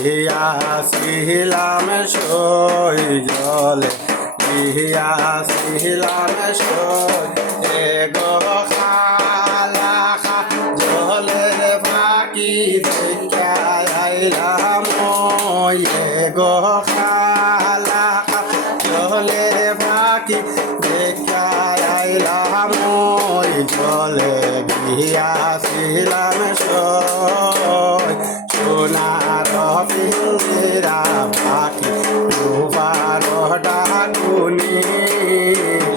গিয়াছিলাম সই জলে গিয়াছিলাম সই গো খালা জলের ফাঁকি দেখাইলাম ওই গো খালা জলের ফাঁকি দেখাইলাম ওই জলে গিয়াছিলাম সই সোনার পিঞ্জরা পাখি রূপার ডাকুনি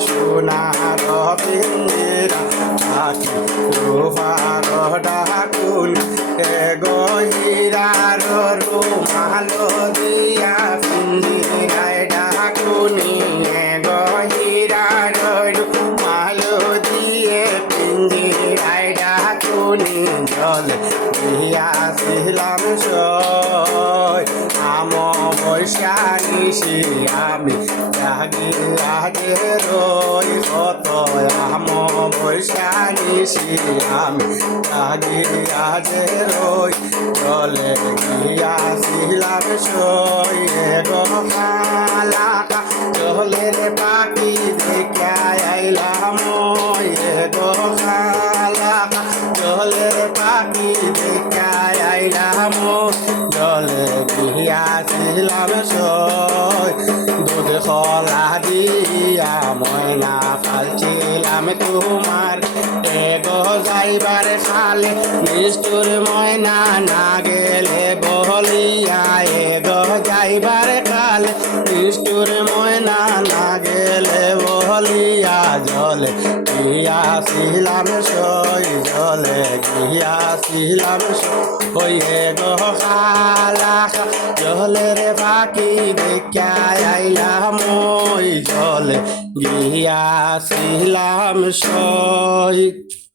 সোনার পিঞ্জরা পাখি রূপার ডাকুনি গহিরার রুমাল দিয়া পিঞ্জিরায় ডাকুনি গহিরার রুমাল দিয়ে পিঞ্জিরায় ডাকুনি জল গিয়াছিলাম সই আম বৈশাখী আমি জাগি আগে রই কত আম বৈশাখী আমি জাগি আগে রই জলে গিয়াছিলাম সই গো খালা জলের পাখি দেখে আইলাম গো খালা জলের পাখি দেখে আইলাম জলে গিয়াছিলাম সই দুধ খলা দিয়া ময়না ফালছিলাম তোমার এগো যাইবার খালে নিষ্ঠুর ময়না না গেলে বলিয়া এগো যাইবার খালে নিষ্ঠুর ময়না না গেলে বলিয়া জলে গিয়াছিলাম সই জলে গিয়াছিলাম সই গো খালা জলের পাখি দেখা আইলাম ওই জলে গিয়াছিলাম সই।